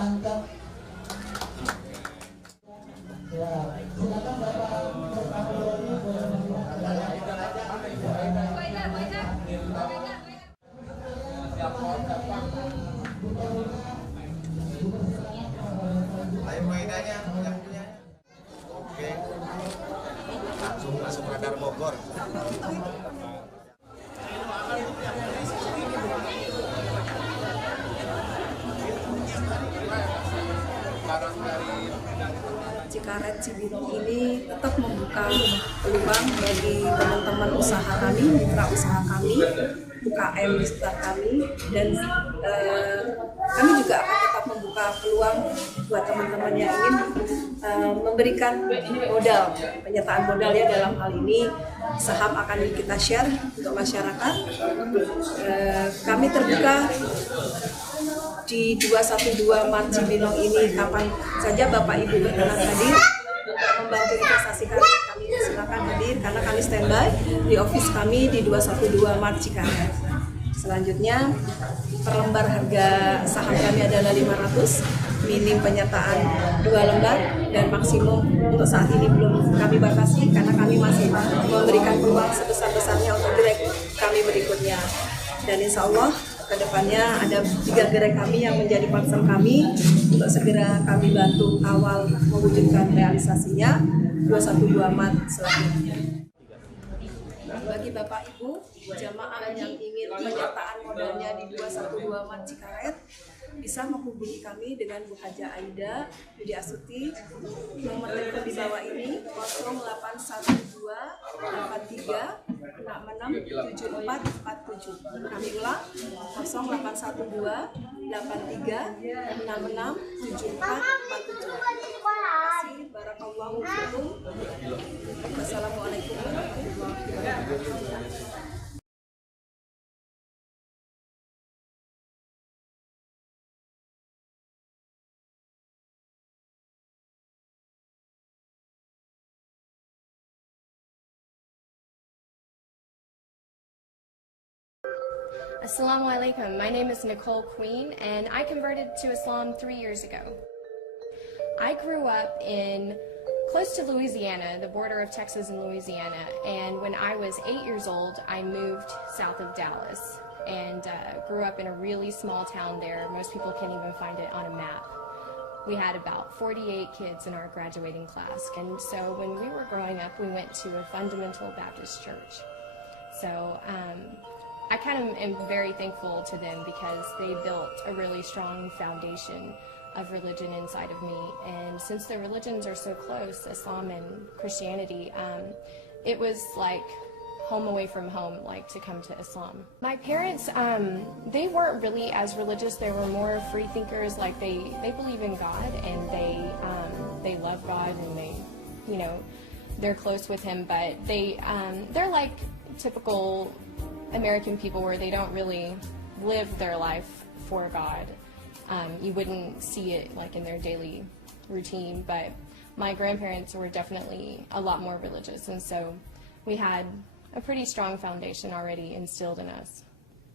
tangkap. Ya, silakan Bapak Fotografernya boleh Ayo mainannya yang punya. Oke. Langsung masuk radar Bogor. Cikaret Cibinong ini tetap membuka peluang bagi teman-teman usaha kami, mitra usaha kami, UKM di sekitar kami, dan kami juga akan tetap membuka peluang buat teman-teman yang ingin memberikan modal, penyertaan modal ya dalam hal ini saham akan kita share untuk masyarakat. Kami terbuka di 212 Mart Cibinong ini, kapan saja Bapak Ibu berkenan hadir membantu investasi kami silakan hadir karena kami standby di office kami di 212 Mart Cikaret. Selanjutnya per lembar harga saham kami adalah 500, minim penyertaan 2 lembar dan maksimum untuk saat ini belum kami batasi karena kami masih memberikan peluang sebesar-besarnya untuk gerai kami berikutnya. Dan insya Allah kedepannya ada 3 gerai kami yang menjadi partner kami untuk segera kami bantu awal mewujudkan realisasinya 212 Mart selanjutnya. Bagi Bapak Ibu jamaah yang ingin penyertaan modalnya di 212 Mart Cikaret bisa menghubungi kami dengan Bu Haja Aida Budi Asuti. Nomor telepon di bawah ini 0812 83 66 7447. Kami ulang 0812 83 66 7447. Terima kasih. Barakallahu fikum. Wassalamualaikum warahmatullahi wabarakatuh. Assalamualaikum. My name is Nicola and I converted to Islam 3 years ago. I grew up in close to Louisiana, the border of Texas and Louisiana, and when I was 8 years old, I moved south of Dallas and grew up in a really small town there. Most people can't even find it on a map. We had about 48 kids in our graduating class, and so when we were growing up, we went to a fundamental Baptist church. So I kind of am very thankful to them because they built a really strong foundation of religion inside of me. And since the religions are so close, Islam and Christianity, it was like home away from home, like to come to Islam. My parents, they weren't really as religious. They were more free thinkers. Like they believe in God and they love God and they, you know, they're close with Him. But they're like typical American people where they don't really live their life for God. You wouldn't see it like in their daily routine, but my grandparents were definitely a lot more religious, and so we had a pretty strong foundation already instilled in us.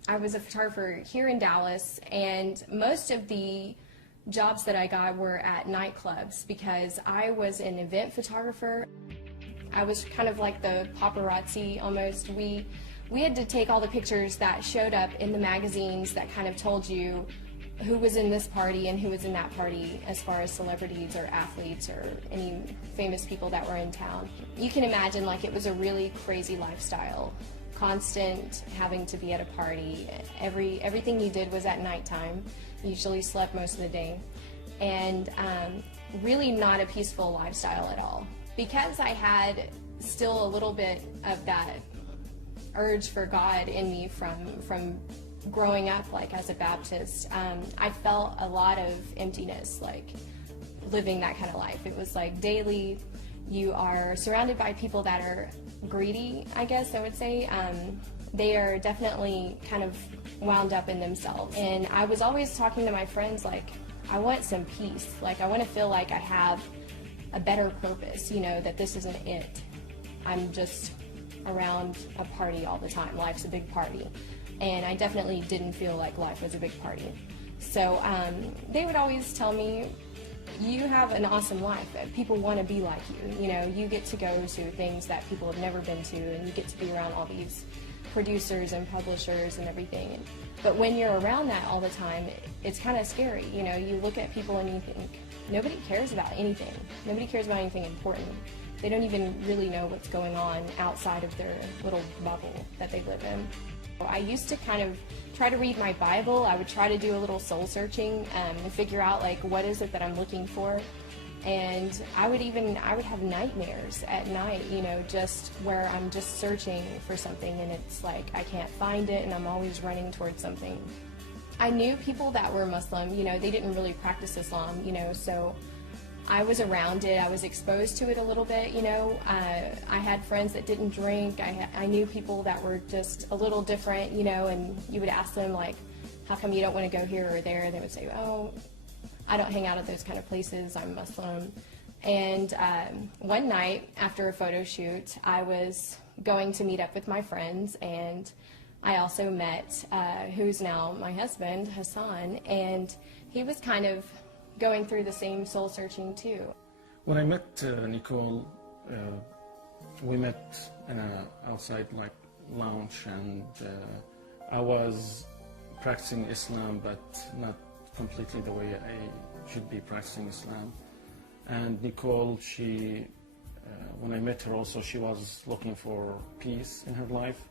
I was a photographer here in Dallas, and most of the jobs that I got were at nightclubs because I was an event photographer. I was kind of like the paparazzi almost. We had to take all the pictures that showed up in the magazines that kind of told you who was in this party and who was in that party as far as celebrities or athletes or any famous people that were in town. You can imagine like it was a really crazy lifestyle. Constant having to be at a party. Everything you did was at nighttime. You usually slept most of the day. And really not a peaceful lifestyle at all. Because I had still a little bit of that urge for God in me from growing up like as a Baptist, I felt a lot of emptiness like living that kind of life. It was like daily you are surrounded by people that are greedy, I guess I would say. They are definitely kind of wound up in themselves, and I was always talking to my friends like, I want some peace, like I want to feel like I have a better purpose, you know, that this isn't it. I'm just around a party all the time. Life's a big party. And I definitely didn't feel like life was a big party. So they would always tell me, you have an awesome life. People want to be like you. You know, you get to go to things that people have never been to, and you get to be around all these producers and publishers and everything. But when you're around that all the time, it's kind of scary. You know, you look at people and you think, nobody cares about anything. Nobody cares about anything important. They don't even really know what's going on outside of their little bubble that they live in. I used to kind of try to read my Bible. I would try to do a little soul searching and figure out, like, what is it that I'm looking for. And I would have nightmares at night, you know, just where I'm just searching for something and it's like I can't find it and I'm always running towards something. I knew people that were Muslim, you know, they didn't really practice Islam, you know, so I was around it. I was exposed to it a little bit, you know. I had friends that didn't drink. I knew people that were just a little different, you know, and you would ask them, like, how come you don't want to go here or there? And they would say, oh, I don't hang out at those kind of places. I'm Muslim. And one night after a photo shoot, I was going to meet up with my friends, and I also met who's now my husband, Hassan, and he was kind of going through the same soul searching too. When I met Nicole, we met in a outside like lounge, and I was practicing Islam, but not completely the way I should be practicing Islam. And Nicole, she, when I met her also, she was looking for peace in her life.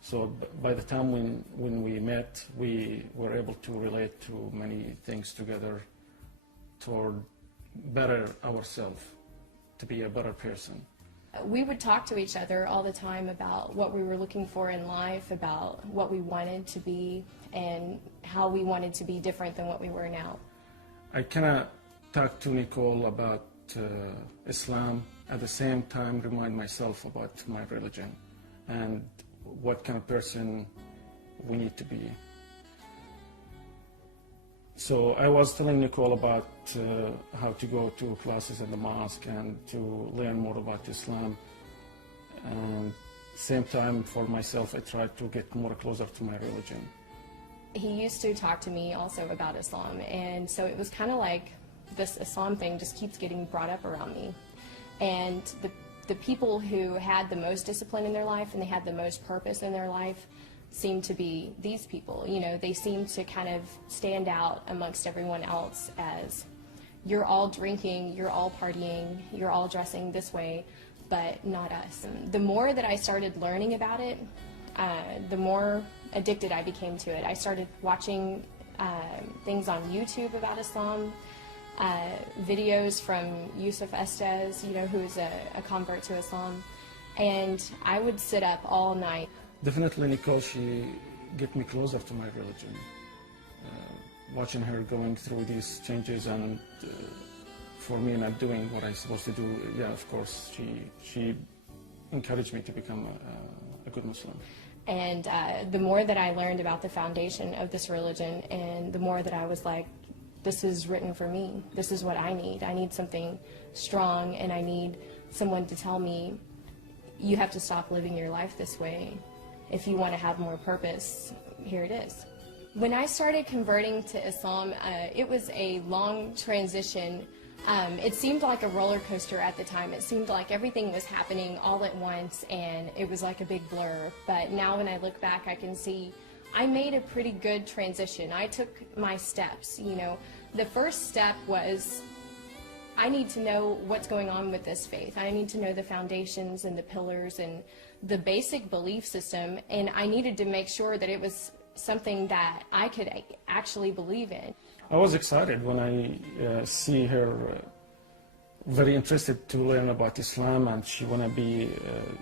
So by the time when we met, we were able to relate to many things together toward better ourselves, to be a better person. We would talk to each other all the time about what we were looking for in life, about what we wanted to be, and how we wanted to be different than what we were now. I cannot talk to Nicole about Islam, at the same time remind myself about my religion and what kind of person we need to be. So I was telling Nicole about how to go to classes in the mosque and to learn more about Islam. And same time for myself, I tried to get more closer to my religion. He used to talk to me also about Islam, and so it was kind of like this Islam thing just keeps getting brought up around me. And the people who had the most discipline in their life and they had the most purpose in their life seemed to be these people. You know, they seemed to kind of stand out amongst everyone else as, you're all drinking, you're all partying, you're all dressing this way, but not us. And the more that I started learning about it, the more addicted I became to it. I started watching things on YouTube about Islam, videos from Yusuf Estes, you know, who is a convert to Islam, and I would sit up all night. Definitely Nicole, she get me closer to my religion. Watching her going through these changes and for me not doing what I'm supposed to do, yeah, of course, she encouraged me to become a good Muslim. And the more that I learned about the foundation of this religion, and the more that I was like, this is written for me. This is what I need. I need something strong, and I need someone to tell me, you have to stop living your life this way. If you want to have more purpose, here it is. When I started converting to Islam, it was a long transition. It seemed like a roller coaster at the time. It seemed like everything was happening all at once, and it was like a big blur. But now when I look back, I can see I made a pretty good transition. I took my steps, you know. The first step was, I need to know what's going on with this faith. I need to know the foundations and the pillars and the basic belief system, and I needed to make sure that it was something that I could actually believe in. I was excited when I see her very interested to learn about Islam, and she want to be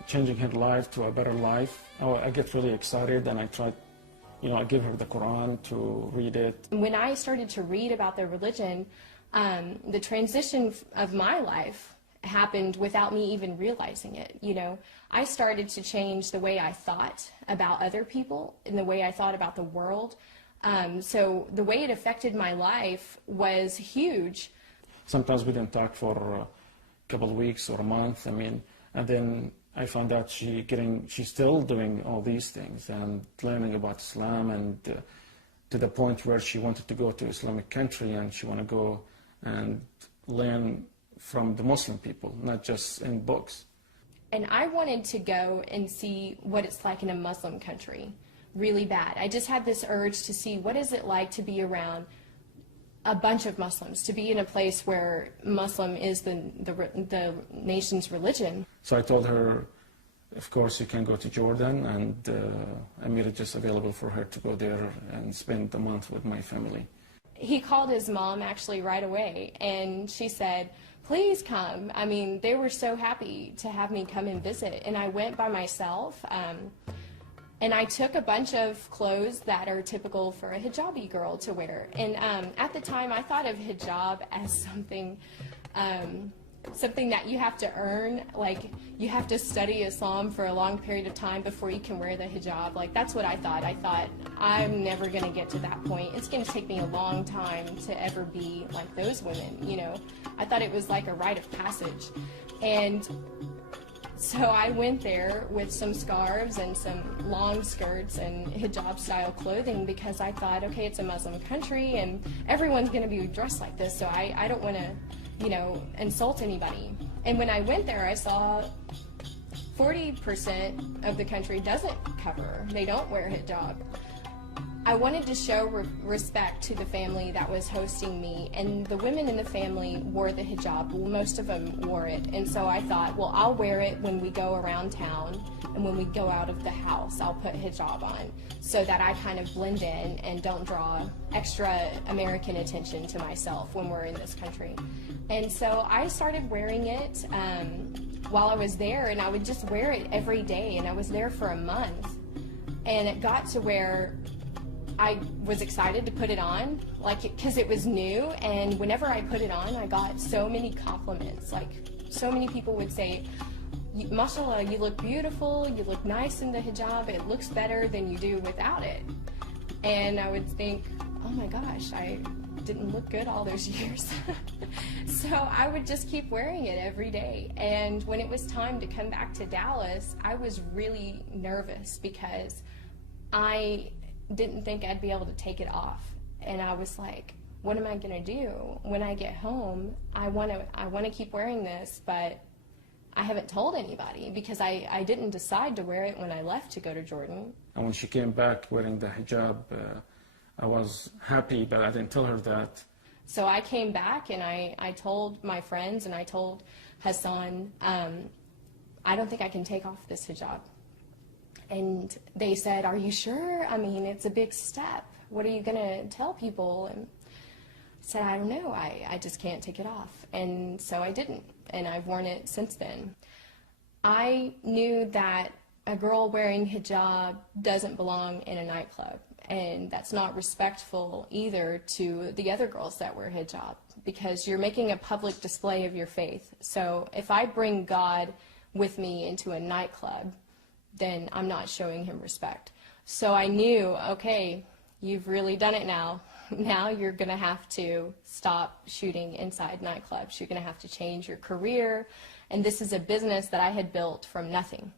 changing her life to a better life. I get really excited, and I try, you know, I give her the Quran to read it. When I started to read about their religion, the transition of my life happened without me even realizing it. You know, I started to change the way I thought about other people and the way I thought about the world. So the way it affected my life was huge. Sometimes we didn't talk for a couple of weeks or a month. I mean, and then I found out she's still doing all these things and learning about Islam, and to the point where she wanted to go to Islamic country and she wanted to go and learn from the Muslim people, not just in books. And I wanted to go and see what it's like in a Muslim country really bad. I just had this urge to see what is it like to be around a bunch of Muslims, to be in a place where Muslim is the nation's religion. So I told her, of course, you can go to Jordan, and I made it just available for her to go there and spend a month with my family. He called his mom actually right away, and she said, please come. I mean, they were so happy to have me come and visit, and I went by myself. And I took a bunch of clothes that are typical for a hijabi girl to wear. And at the time, I thought of hijab as something that you have to earn. Like, you have to study Islam for a long period of time before you can wear the hijab. Like, that's what I thought. I thought, I'm never going to get to that point. It's going to take me a long time to ever be like those women, you know. I thought it was like a rite of passage. And so I went there with some scarves and some long skirts and hijab-style clothing because I thought, okay, it's a Muslim country and everyone's going to be dressed like this, so I don't want to, you know, insult anybody. And when I went there, I saw 40% of the country doesn't cover. They don't wear hijab. I wanted to show respect to the family that was hosting me, and the women in the family wore the hijab. Well, most of them wore it, and so I thought, well, I'll wear it when we go around town, and when we go out of the house, I'll put hijab on, so that I kind of blend in and don't draw extra American attention to myself when we're in this country. And so I started wearing it while I was there, and I would just wear it every day, and I was there for a month, and it got to where I was excited to put it on, like, because it was new, and whenever I put it on, I got so many compliments. Like, so many people would say, mashallah, you look beautiful, you look nice in the hijab, it looks better than you do without it. And I would think, oh my gosh, I didn't look good all those years. So I would just keep wearing it every day. And when it was time to come back to Dallas, I was really nervous because I didn't think I'd be able to take it off, and I was like, what am I gonna do when I get home? I want to keep wearing this, but I haven't told anybody because I didn't decide to wear it when I left to go to Jordan. And when she came back wearing the hijab, I was happy, but I didn't tell her that. So I came back and I told my friends and I told Hassan, I don't think I can take off this hijab. And they said, are you sure? I mean, it's a big step. What are you going to tell people? And I said, I don't know. I just can't take it off. And so I didn't. And I've worn it since then. I knew that a girl wearing hijab doesn't belong in a nightclub. And that's not respectful either to the other girls that wear hijab, because you're making a public display of your faith. So if I bring God with me into a nightclub, then I'm not showing him respect. So I knew, okay, you've really done it now. Now you're going to have to stop shooting inside nightclubs. You're going to have to change your career. And this is a business that I had built from nothing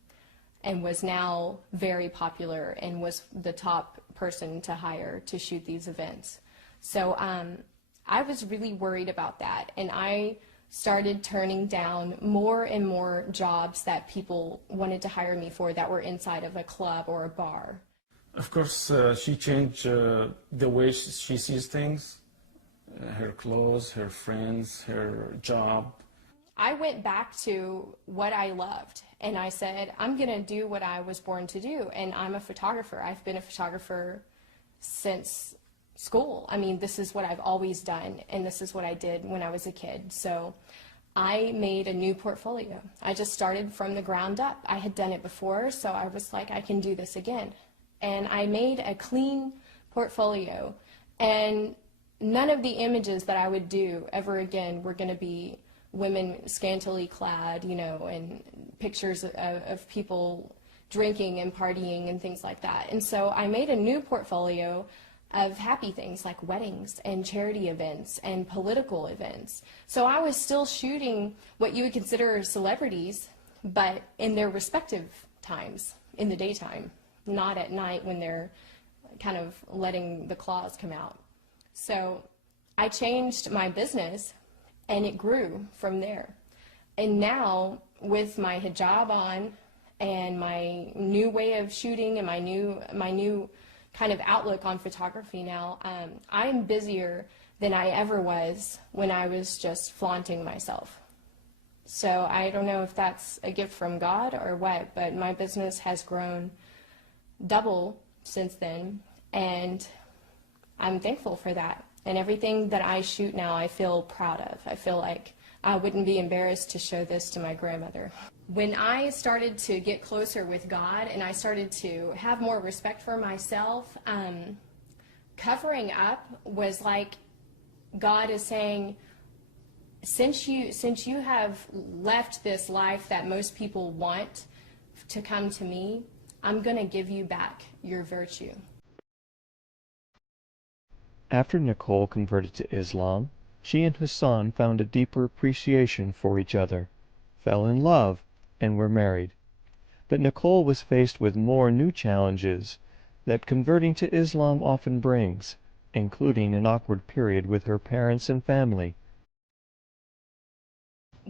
and was now very popular and was the top person to hire to shoot these events. So I was really worried about that. And I started turning down more and more jobs that people wanted to hire me for that were inside of a club or a bar. Of course, she changed the way she sees things, her clothes, her friends, her job. I went back to what I loved, and I said, I'm going to do what I was born to do, and I'm a photographer. I've been a photographer since school. I mean, this is what I've always done, and this is what I did when I was a kid. So I made a new portfolio. I just started from the ground up. I had done it before, so I was like, I can do this again. And I made a clean portfolio, and none of the images that I would do ever again were going to be women scantily clad, you know, and pictures of people drinking and partying and things like that. And so I made a new portfolio of happy things like weddings and charity events and political events. So I was still shooting what you would consider celebrities, but in their respective times, in the daytime, not at night when they're kind of letting the claws come out. So I changed my business and it grew from there. And now with my hijab on and my new way of shooting and my new kind of outlook on photography now, I'm busier than I ever was when I was just flaunting myself. So I don't know if that's a gift from God or what, but my business has grown double since then, and I'm thankful for that. And everything that I shoot now, I feel proud of. I feel like I wouldn't be embarrassed to show this to my grandmother. When I started to get closer with God and I started to have more respect for myself, covering up was like God is saying, since you have left this life that most people want to come to me, I'm going to give you back your virtue. After Nicole converted to Islam, she and Hassan found a deeper appreciation for each other, fell in love, and were married. But Nicole was faced with more new challenges that converting to Islam often brings, including an awkward period with her parents and family.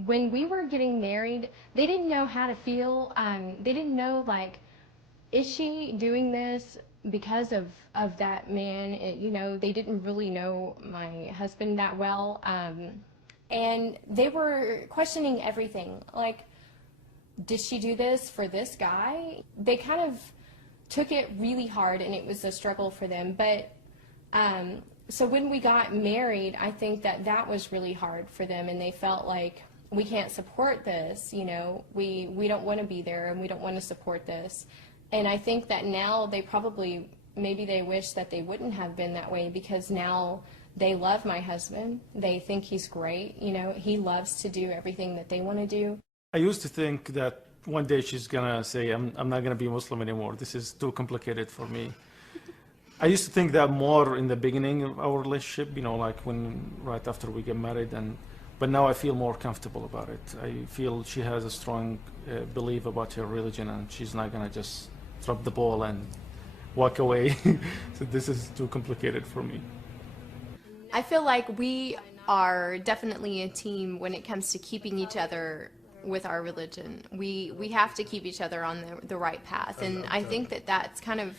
When we were getting married, they didn't know how to feel. They didn't know, like, is she doing this because of that man? They didn't really know my husband that well. And they were questioning everything. Like, did she do this for this guy? They kind of took it really hard, and it was a struggle for them. But so when we got married, I think that was really hard for them, and they felt like, we can't support this, we don't want to be there, and we don't want to support this. And I think that now maybe they wish that they wouldn't have been that way, because now they love my husband. They think he's great. He loves to do everything that they want to do. I used to think that one day she's gonna say, I'm not gonna be Muslim anymore. This is too complicated for me. I used to think that more in the beginning of our relationship, like right after we get married, but now I feel more comfortable about it. I feel she has a strong belief about her religion, and she's not gonna just drop the ball and walk away. So this is too complicated for me. I feel like we are definitely a team when it comes to keeping each other with our religion. We have to keep each other on the right path, and I think that's kind of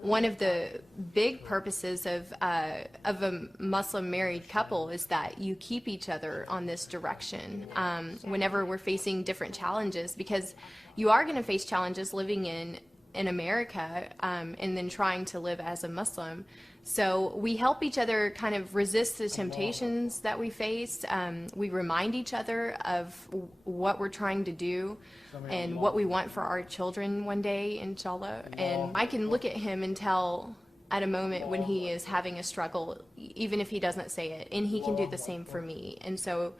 one of the big purposes of a Muslim married couple, is that you keep each other on this direction whenever we're facing different challenges, because you are going to face challenges living in America and then trying to live as a Muslim. So we help each other kind of resist the temptations that we face. We remind each other of what we're trying to do and what we want for our children one day, inshallah. And I can look at him and tell at a moment when he is having a struggle, even if he doesn't say it, and he can do the same for me. And so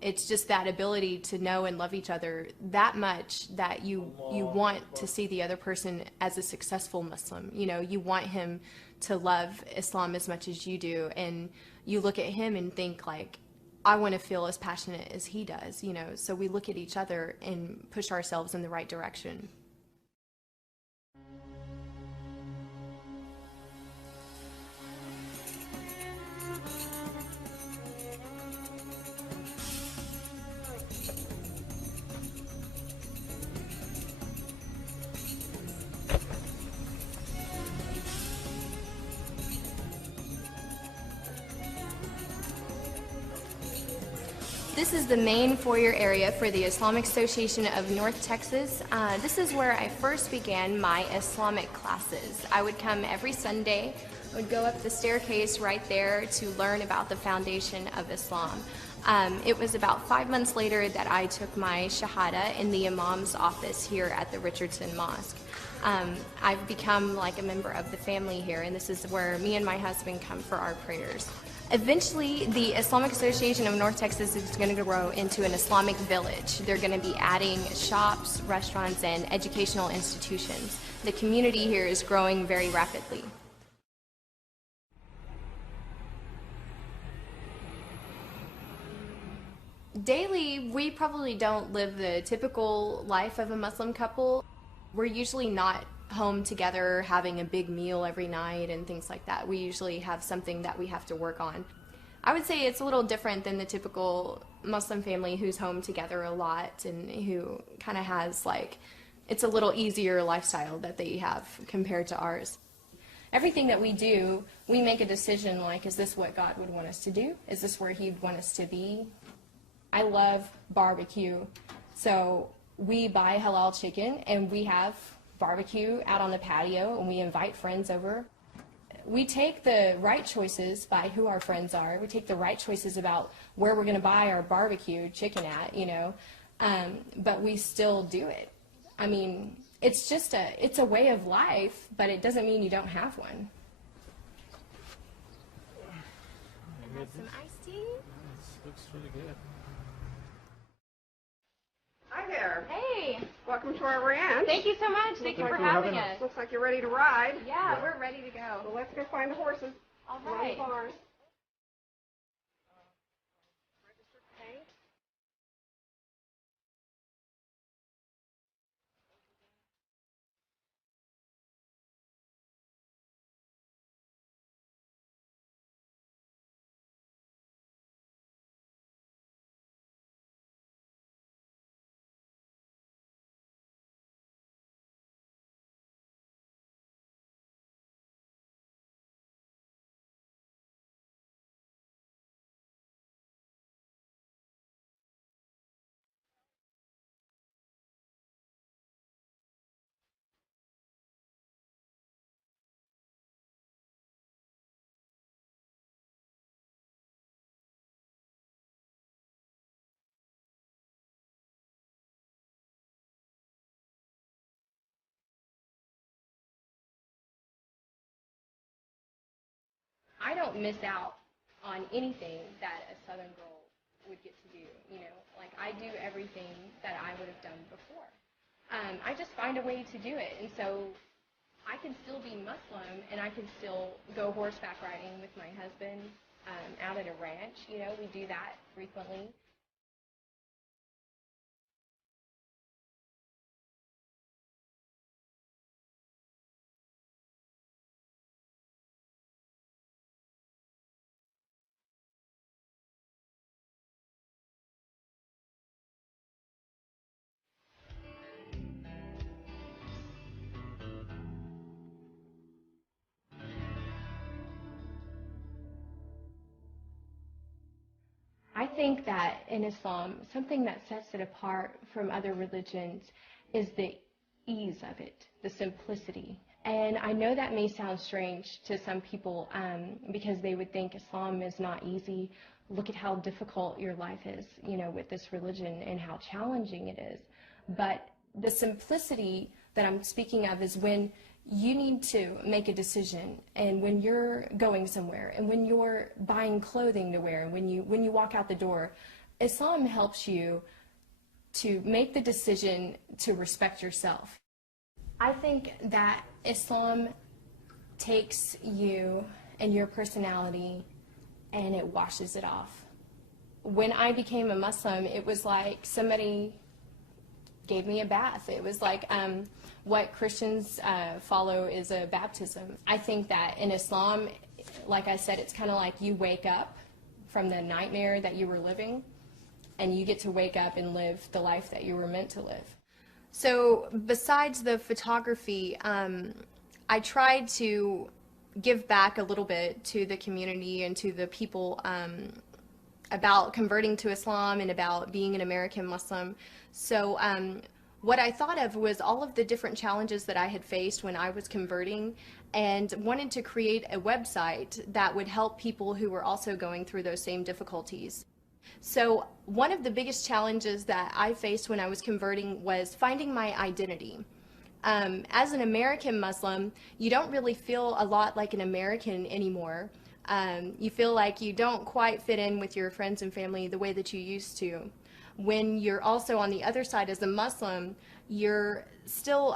it's just that ability to know and love each other that much that you want to see the other person as a successful Muslim. You want him to love Islam as much as you do, and you look at him and think, like, I want to feel as passionate as he does, so we look at each other and push ourselves in the right direction. This is the main foyer area for the Islamic Association of North Texas. This is where I first began my Islamic classes. I would come every Sunday. I would go up the staircase right there to learn about the foundation of Islam. It was about 5 months later that I took my Shahada in the Imam's office here at the Richardson Mosque. I've become like a member of the family here, and this is where me and my husband come for our prayers. Eventually, the Islamic Association of North Texas is going to grow into an Islamic village. They're going to be adding shops, restaurants, and educational institutions. The community here is growing very rapidly. Daily, we probably don't live the typical life of a Muslim couple. We're usually not home together having a big meal every night and things like that. We usually have something that we have to work on. I would say it's a little different than the typical Muslim family who's home together a lot and who kind of has like, it's a little easier lifestyle that they have compared to ours. Everything that we do, we make a decision like, is this what God would want us to do? Is this where He'd want us to be? I love barbecue, so we buy halal chicken and we have barbecue out on the patio and we invite friends over. We take the right choices by who our friends are. We take the right choices about where we're going to buy our barbecue chicken at, you know, but we still do it. I mean, it's just it's a way of life, but it doesn't mean you don't have one. Have some iced tea? This looks really good. Hi there. Hey, Welcome to our ranch. thank you so much. Thank you for having us. Looks like you're ready to ride. Yeah, we're ready to Well, go. let's go find the horses. All Around right. the barn. I don't miss out on anything that a Southern girl would get to do, you know, like I do everything that I would have done before. I just find a way to do it, and so I can still be Muslim and I can still go horseback riding with my husband out at a ranch, you know, we do that frequently. I think that in Islam, something that sets it apart from other religions is the ease of it, the simplicity. And I know that may sound strange to some people because they would think Islam is not easy. Look at how difficult your life is, you know, with this religion and how challenging it is. But the simplicity that I'm speaking of is when you need to make a decision, and when you're going somewhere, and when you're buying clothing to wear, and when you walk out the door, Islam helps you to make the decision to respect yourself. I think that Islam takes you and your personality and it washes it off. When I became a Muslim, it was like somebody gave me a bath. It was like what Christians follow is a baptism. I think that in Islam, like I said, it's kind of like you wake up from the nightmare that you were living, and you get to wake up and live the life that you were meant to live. So besides the photography, I tried to give back a little bit to the community and to the people about converting to Islam and about being an American Muslim. So what I thought of was all of the different challenges that I had faced when I was converting, and wanted to create a website that would help people who were also going through those same difficulties. So one of the biggest challenges that I faced when I was converting was finding my identity. As an American Muslim, you don't really feel a lot like an American anymore. You feel like you don't quite fit in with your friends and family the way that you used to. When you're also on the other side as a Muslim, you're still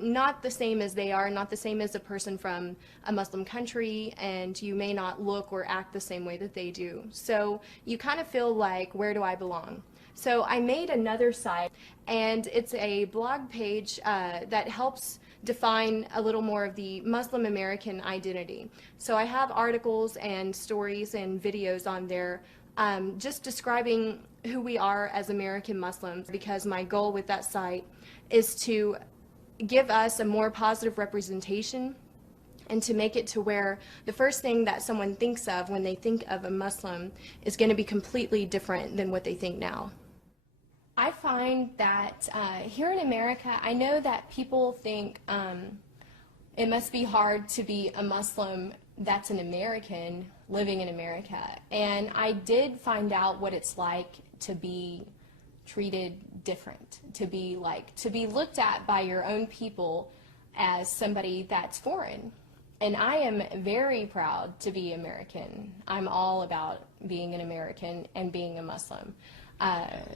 not the same as they are, not the same as a person from a Muslim country, and you may not look or act the same way that they do. So you kind of feel like, where do I belong? So I made another site, and it's a blog page that helps define a little more of the Muslim American identity. So I have articles and stories and videos on there just describing who we are as American Muslims, because my goal with that site is to give us a more positive representation and to make it to where the first thing that someone thinks of when they think of a Muslim is going to be completely different than what they think now. I find that here in America, I know that people think it must be hard to be a Muslim that's an American living in America. And I did find out what it's like to be treated different, to be looked at by your own people as somebody that's foreign. And I am very proud to be American. I'm all about being an American and being a Muslim.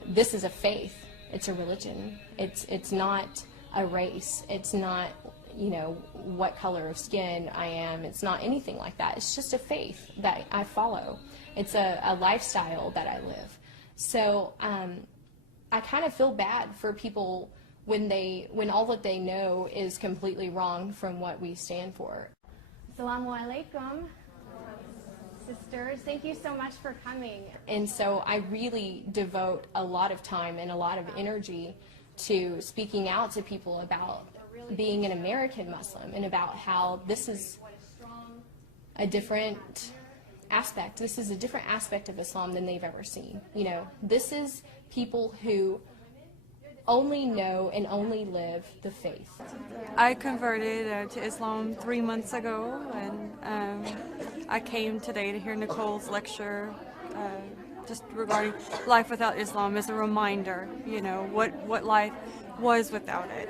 This is a faith. It's a religion. It's not a race. It's not, you know, what color of skin I am. It's not anything like that. It's just a faith that I follow. It's a lifestyle that I live. So I kind of feel bad for people when all that they know is completely wrong from what we stand for. Assalamu alaikum. Sisters, thank you so much for coming. And so I really devote a lot of time and a lot of energy to speaking out to people about being an American Muslim and about how this is a different aspect. This is a different aspect of Islam than they've ever seen. You know, this is people who only know and only live the faith. I converted to Islam 3 months ago, and I came today to hear Nicole's lecture just regarding life without Islam as a reminder, you know, what life was without it.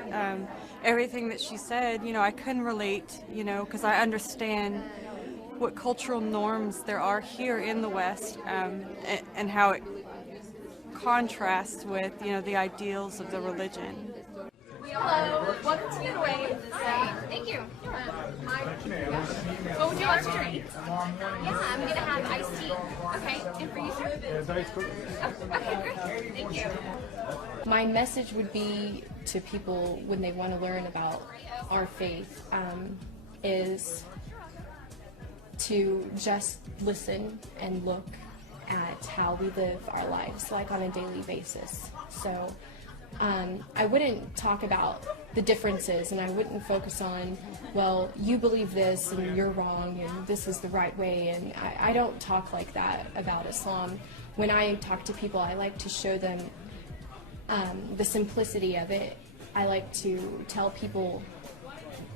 Everything that she said, you know, I couldn't relate, you know, because I understand what cultural norms there are here in the West, and how it contrasts with, you know, the ideals of the religion. Hello, welcome to Midway. Hi, thank you. What would you like to drink? Yeah, I'm going to have iced tea. Okay, and for you, sir? Diet Coke. Oh, okay, great. Thank you. My message would be to people when they want to learn about our faith is to just listen and look at how we live our lives, like on a daily basis. So I wouldn't talk about the differences, and I wouldn't focus on, well, you believe this and you're wrong and this is the right way, and I don't talk like that about Islam. When I talk to people, I like to show them the simplicity of it. I like to tell people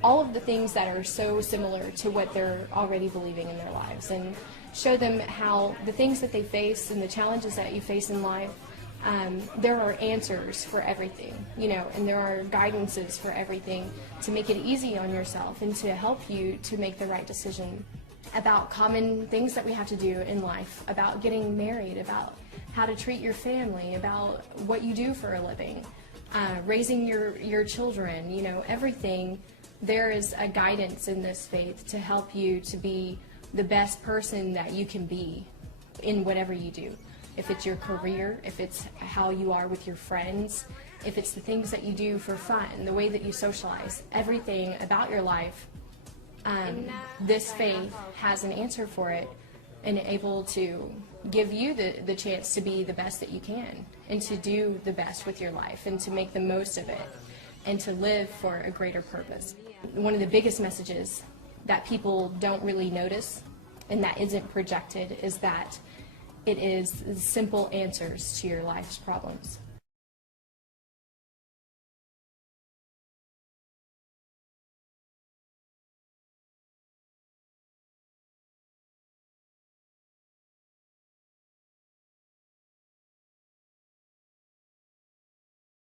all of the things that are so similar to what they're already believing in their lives, and show them how the things that they face and the challenges that you face in life, there are answers for everything, you know, and there are guidances for everything to make it easy on yourself and to help you to make the right decision about common things that we have to do in life, about getting married, about how to treat your family, about what you do for a living, raising your children, you know, everything. There is a guidance in this faith to help you to be the best person that you can be in whatever you do. If it's your career, if it's how you are with your friends, if it's the things that you do for fun, the way that you socialize, everything about your life, this faith has an answer for it and able to give you the chance to be the best that you can and to do the best with your life and to make the most of it and to live for a greater purpose. One of the biggest messages that people don't really notice and that isn't projected is that it is simple answers to your life's problems.